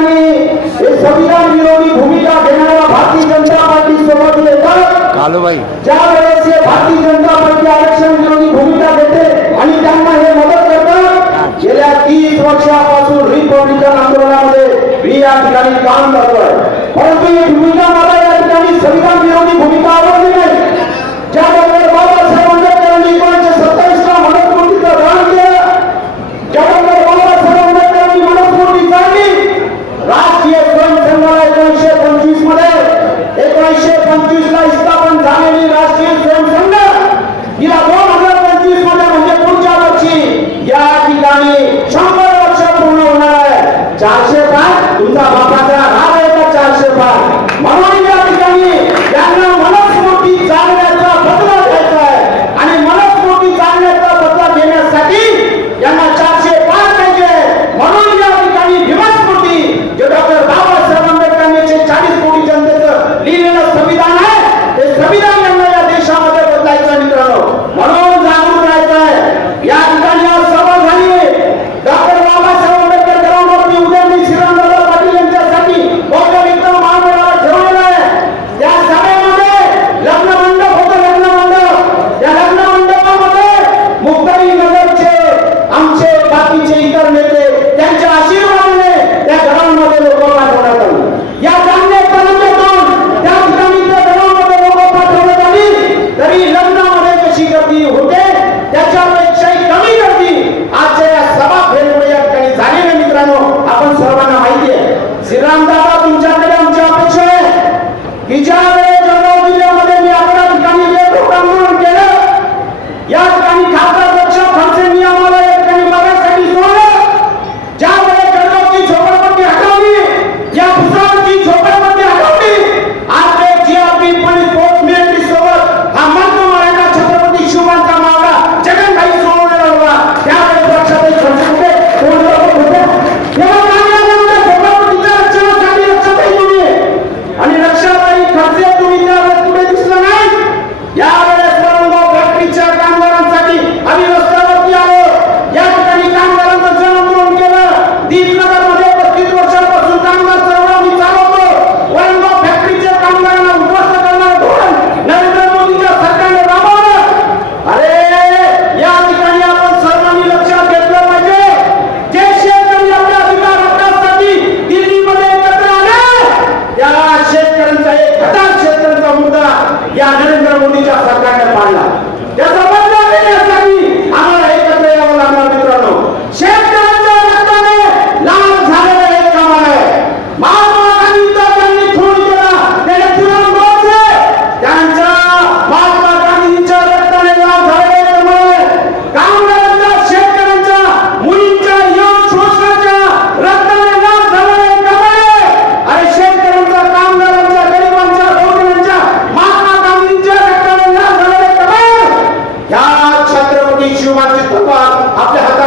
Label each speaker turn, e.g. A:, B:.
A: ठिकाणी हे संविधान विरोधी भूमिका घेणाऱ्या भारतीय जनता पार्टी सोबत येतात ज्या वेळेस हे भारतीय जनता पार्टी आरक्षण विरोधी भूमिका घेते आणि त्यांना हे मदत करतात गेल्या तीस वर्षापासून रिपब्लिकन आंदोलनामध्ये मी या ठिकाणी काम करतोय. परंतु ही भूमिका मला या ठिकाणी संविधान विरोधी भूमिका মার্জিত আপনি হাতা